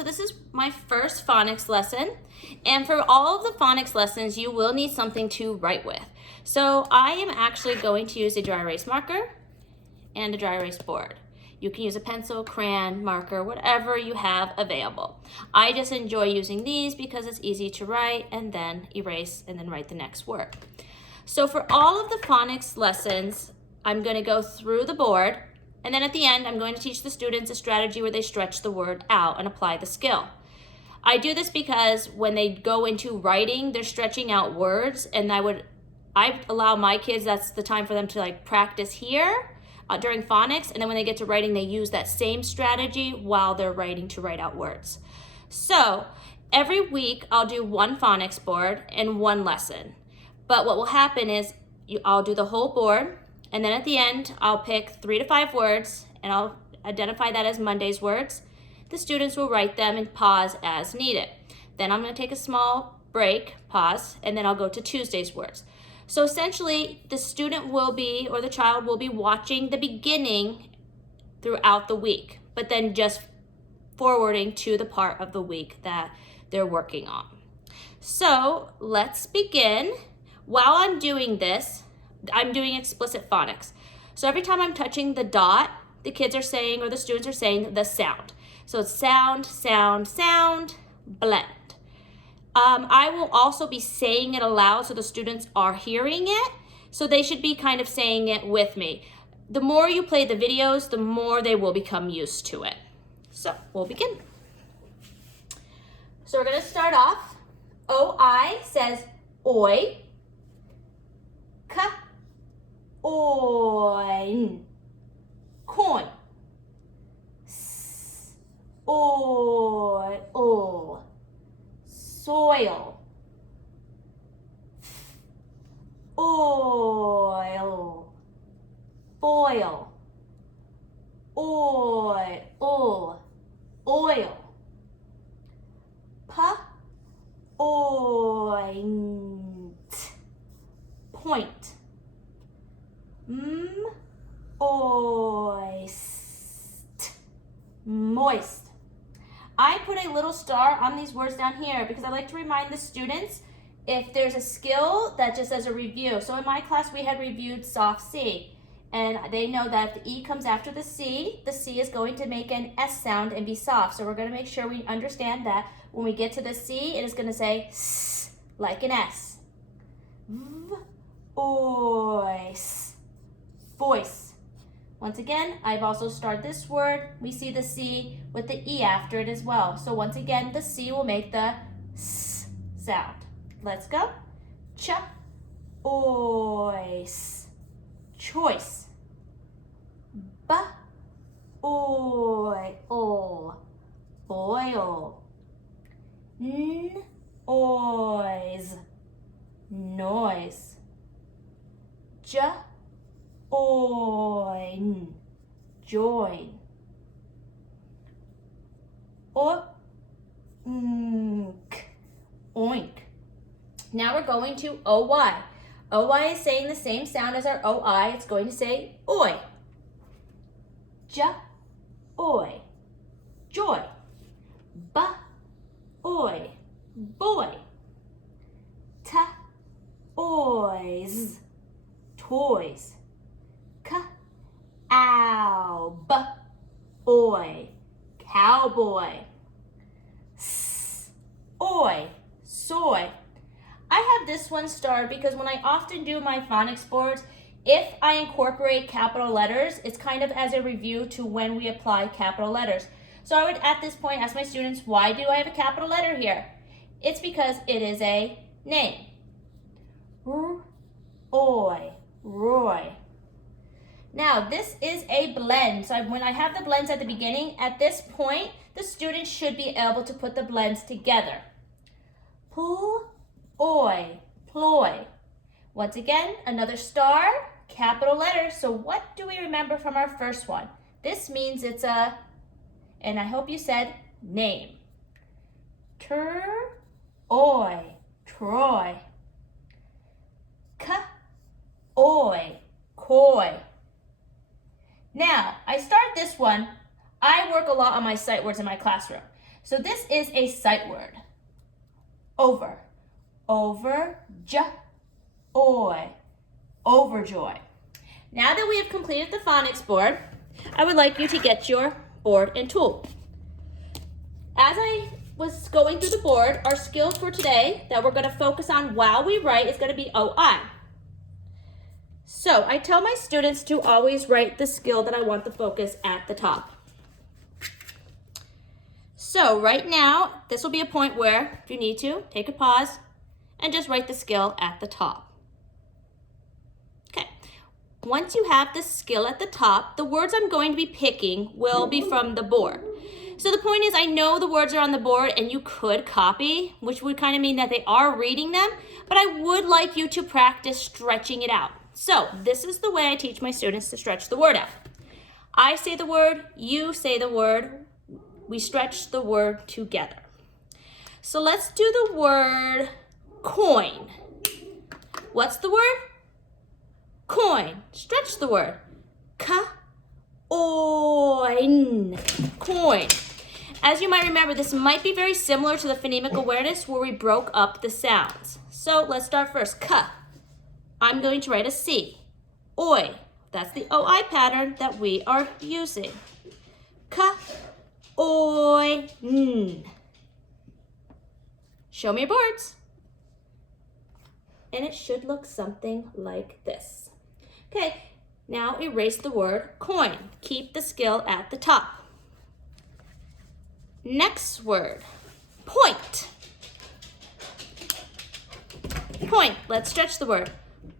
So this is my first phonics lesson, and for all of the phonics lessons you will need something to write with. So I am actually going to use a dry erase marker and a dry erase board. You can use a pencil, crayon, marker, whatever you have available. I just enjoy using these because it's easy to write and then erase and then write the next word. So for all of the phonics lessons, I'm going to go through the board, and then at the end, I'm going to teach the students a strategy where they stretch the word out and apply the skill. I do this because when they go into writing, they're stretching out words, and I allow my kids, that's the time for them to practice here during phonics, and then when they get to writing, they use that same strategy while they're writing to write out words. So every week, I'll do one phonics board and one lesson. But what will happen is I'll do the whole board, and then at the end, I'll pick 3 to 5 words, and I'll identify that as Monday's words. The students will write them and pause as needed. Then I'm going to take a small break, pause, and then I'll go to Tuesday's words. So essentially, the student will be, or the child will be watching the beginning throughout the week, but then just forwarding to the part of the week that they're working on. So let's begin. While I'm doing this, I'm doing explicit phonics. So every time I'm touching the dot, the kids are saying, or the students are saying, the sound. So it's sound, sound, sound, blend. I will also be saying it aloud so the students are hearing it. So they should be kind of saying it with me. The more you play the videos, the more they will become used to it. So we'll begin. So we're going to start off. O-I says oi. Ka. Oin, coin. Oil, soil. Oil, foil. Oil. Point, point. Moist, moist. I put a little star on these words down here because I like to remind the students if there's a skill that just as a review. So in my class, we had reviewed soft C, and they know that if the E comes after the C is going to make an S sound and be soft. So we're going to make sure we understand that when we get to the C, it is going to say S like an S. Voice. Voice. Once again, I've also started this word. We see the C with the E after it as well. So once again, the C will make the S sound. Let's go. Choice. Choice. Oil. Oil. Noise. Noise. Join, join. Oink, oink. Now we're going to OY. OY is saying the same sound as our OI. It's going to say oi. Oi, joy. Oi, boy. Oys, toys. Oy, cowboy. Oi, soy. I have this one starred because when I often do my phonics boards, if I incorporate capital letters, it's kind of as a review to when we apply capital letters. So I would at this point ask my students, why do I have a capital letter here? It's because it is a name. Roy. Now, this is a blend. So when I have the blends at the beginning, at this point, the students should be able to put the blends together. Ploy. Once again, another star, capital letter. So what do we remember from our first one? This means it's a, and I hope you said name. Troy. Coy. Now, I start this one. I work a lot on my sight words in my classroom. So this is a sight word. Over, joy, overjoy. Now that we have completed the phonics board, I would like you to get your board and tool. As I was going through the board, our skills for today that we're going to focus on while we write is going to be OI. So I tell my students to always write the skill that I want the focus at the top. So right now, this will be a point where, if you need to, take a pause and just write the skill at the top. Okay, once you have the skill at the top, the words I'm going to be picking will be from the board. So the point is, I know the words are on the board and you could copy, which would kind of mean that they are reading them, but I would like you to practice stretching it out. So this is the way I teach my students to stretch the word out. I say the word, you say the word, we stretch the word together. So let's do the word coin. What's the word? Coin. Stretch the word. Coin. Coin. As you might remember, this might be very similar to the phonemic awareness where we broke up the sounds. So let's start first. Ka. I'm going to write a C. Oi. That's the OI pattern that we are using. Ka. Oi. N. Show me your boards. And it should look something like this. Okay, now erase the word coin. Keep the skill at the top. Next word, point. Point, let's stretch the word.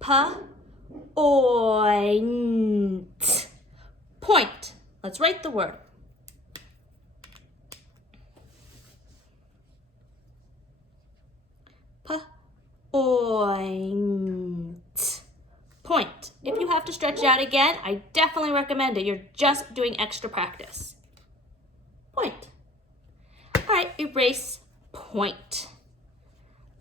Point. Point, let's write the word. Point. Point. If you have to stretch it out again, I definitely recommend it. You're just doing extra practice. Point. All right, erase point.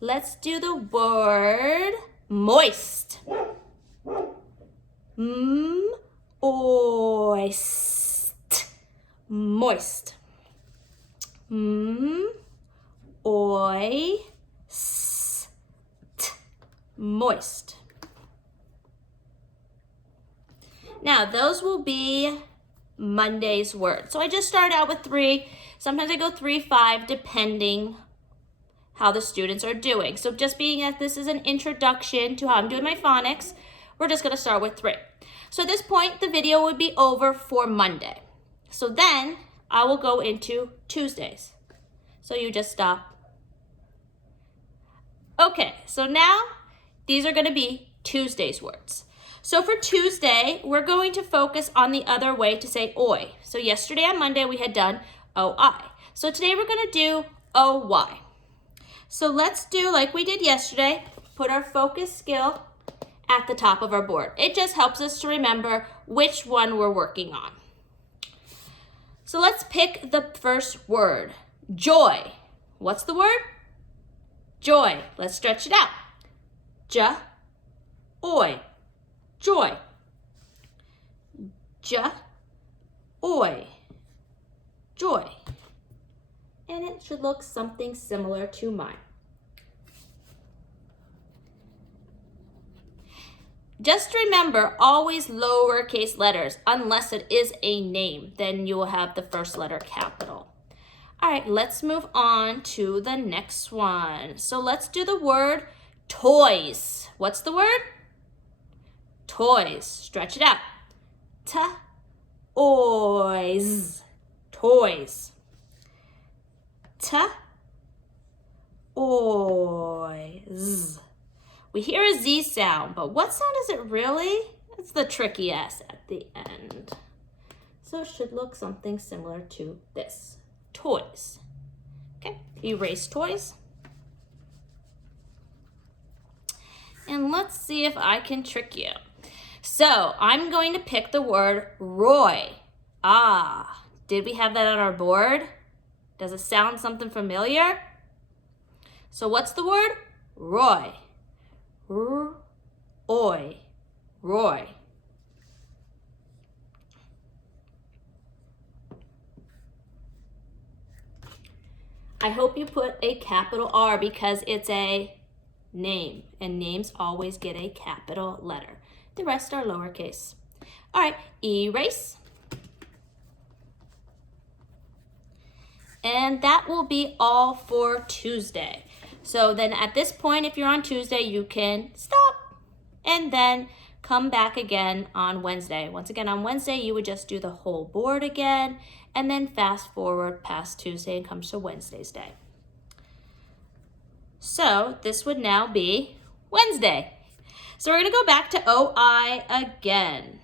Let's do the word moist. Moist. Moist. Moist. Now, those will be Monday's words. So I just started out with 3. Sometimes I go 3, 5, depending how the students are doing. So just being that this is an introduction to how I'm doing my phonics, we're just going to start with 3. So at this point, the video would be over for Monday. So then I will go into Tuesdays. So you just stop. Okay, so now these are going to be Tuesday's words. So for Tuesday, we're going to focus on the other way to say oi. So yesterday on Monday, we had done OI. So today we're going to do OY. So let's do like we did yesterday, put our focus skill at the top of our board. It just helps us to remember which one we're working on. So let's pick the first word, joy. What's the word? Joy. Let's stretch it out. Oi. Joy. Oi. Joy. And it should look something similar to mine. Just remember, always lowercase letters, unless it is a name, then you will have the first letter capital. All right, let's move on to the next one. So let's do the word toys. What's the word? Toys. Stretch it out. Toys. Toys. Toys. We hear a Z sound, but what sound is it really? It's the tricky S at the end. So it should look something similar to this. Toys. Okay, erase toys. And let's see if I can trick you. So I'm going to pick the word Roy. Ah, did we have that on our board? Does it sound something familiar? So what's the word? Roy. Roy. Roy. I hope you put a capital R because it's a name, and names always get a capital letter. The rest are lowercase. All right, erase. And that will be all for Tuesday. So then at this point, if you're on Tuesday, you can stop and then come back again on Wednesday. Once again, on Wednesday, you would just do the whole board again and then fast forward past Tuesday and comes to Wednesday's day. So this would now be Wednesday. So we're gonna go back to OI again.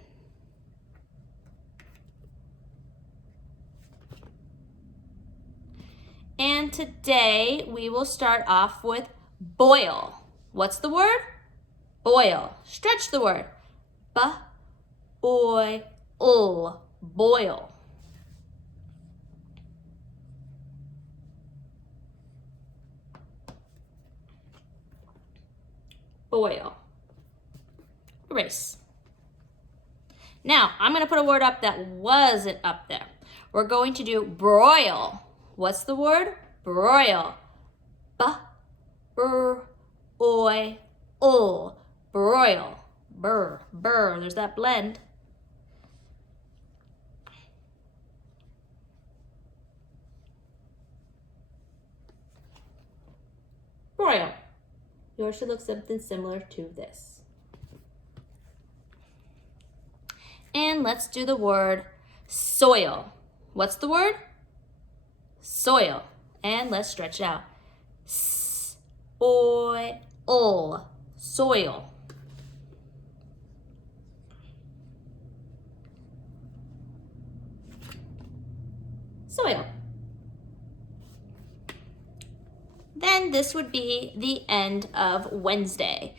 And today we will start off with boil. What's the word? Boil. Stretch the word. B-oil. Boil. Boil. Erase. Now, I'm going to put a word up that wasn't up there. We're going to do broil. What's the word? Broil. B-r-o-i-l. Broil. Burr. Burr. There's that blend. Broil. Yours should look something similar to this. And let's do the word soil. What's the word? Soil. And let's stretch it out. S-o-il. Soil. Soil. Then this would be the end of Wednesday.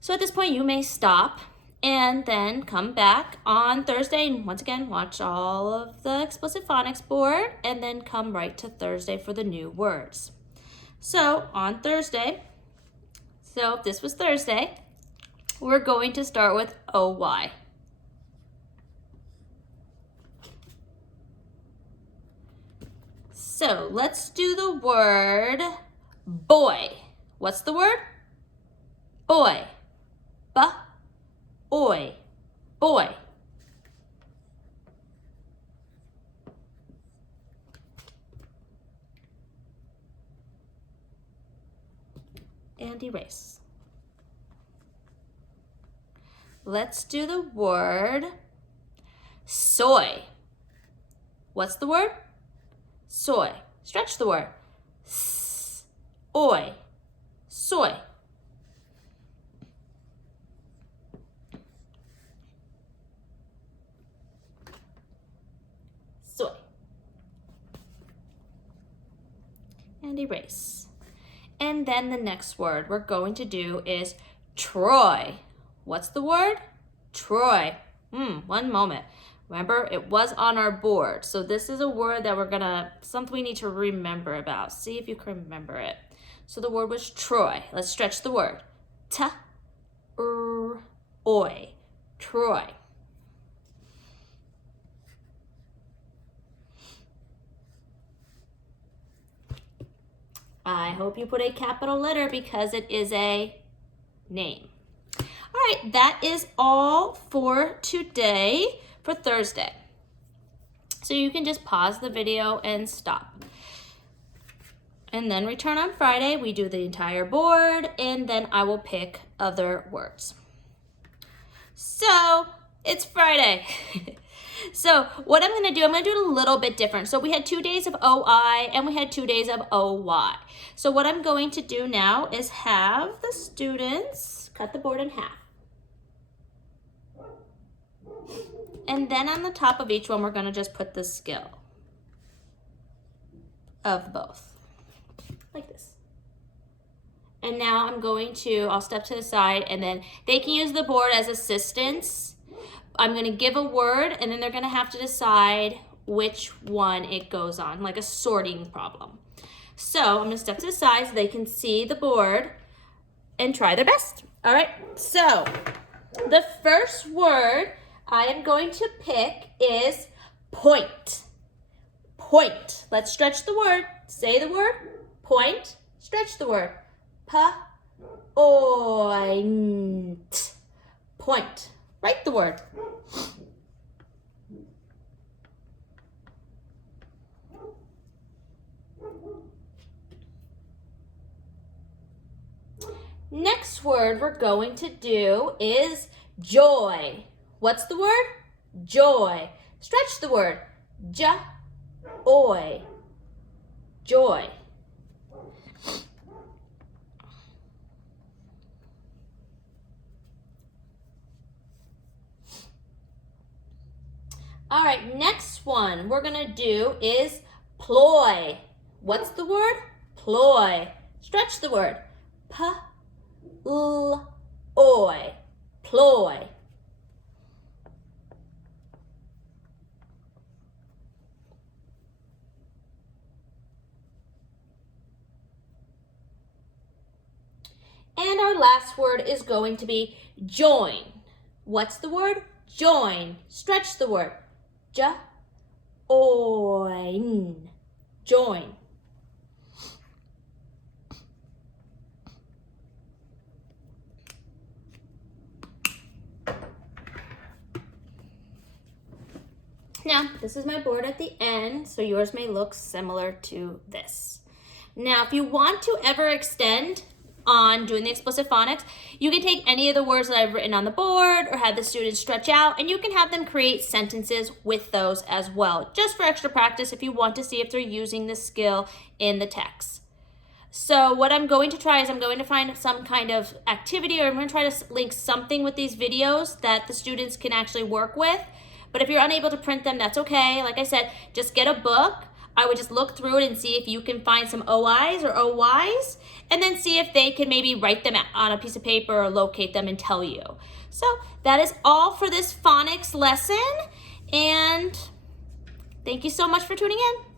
So at this point, you may stop and then come back on Thursday and once again, watch all of the explicit phonics board and then come right to Thursday for the new words. So on Thursday, so if this was Thursday, we're going to start with OY. So let's do the word boy. What's the word? Boy. B-oy. Boy. And erase. Let's do the word soy. What's the word? Soy. Stretch the word. S-oy. Soy. Soy. And erase. And then the next word we're going to do is Troy. What's the word? Troy. One moment. Remember, it was on our board. So this is a word that something we need to remember about. See if you can remember it. So the word was Troy. Let's stretch the word. T-r-oy. Troy. I hope you put a capital letter because it is a name. All right, that is all for today for Thursday. So you can just pause the video and stop. And then return on Friday. We do the entire board and then I will pick other words. So it's Friday. So what I'm going to do, I'm going to do it a little bit different. So we had 2 days of OI and we had 2 days of OY. So what I'm going to do now is have the students cut the board in half. And then on the top of each one, we're going to just put the skill of both, like this. And now I'll step to the side and then they can use the board as assistance. I'm going to give a word and then they're going to have to decide which one it goes on, like a sorting problem. So I'm going to step to the side so they can see the board and try their best. All right, so the first word I am going to pick is point. point. Let's stretch the word. Say the word. Point. Stretch the word. Point. Point. Write the word. Next word we're going to do is joy. What's the word? Joy. Stretch the word. Joy. Joy. All right, next one we're going to do is ploy. What's the word? Ploy. Stretch the word. Ploy. Ploy. And our last word is going to be join. What's the word? Join. Stretch the word. Join. Join. Now, this is my board at the end, so yours may look similar to this. Now, if you want to ever extend on doing the explicit phonics, you can take any of the words that I've written on the board or have the students stretch out, and you can have them create sentences with those as well, just for extra practice if you want to see if they're using this skill in the text. So what I'm going to try is I'm going to find some kind of activity, or I'm going to try to link something with these videos that the students can actually work with. But if you're unable to print them, that's okay. Like I said, just get a book. I would just look through it and see if you can find some OIs or OYs, and then see if they can maybe write them on a piece of paper or locate them and tell you. So that is all for this phonics lesson, and thank you so much for tuning in.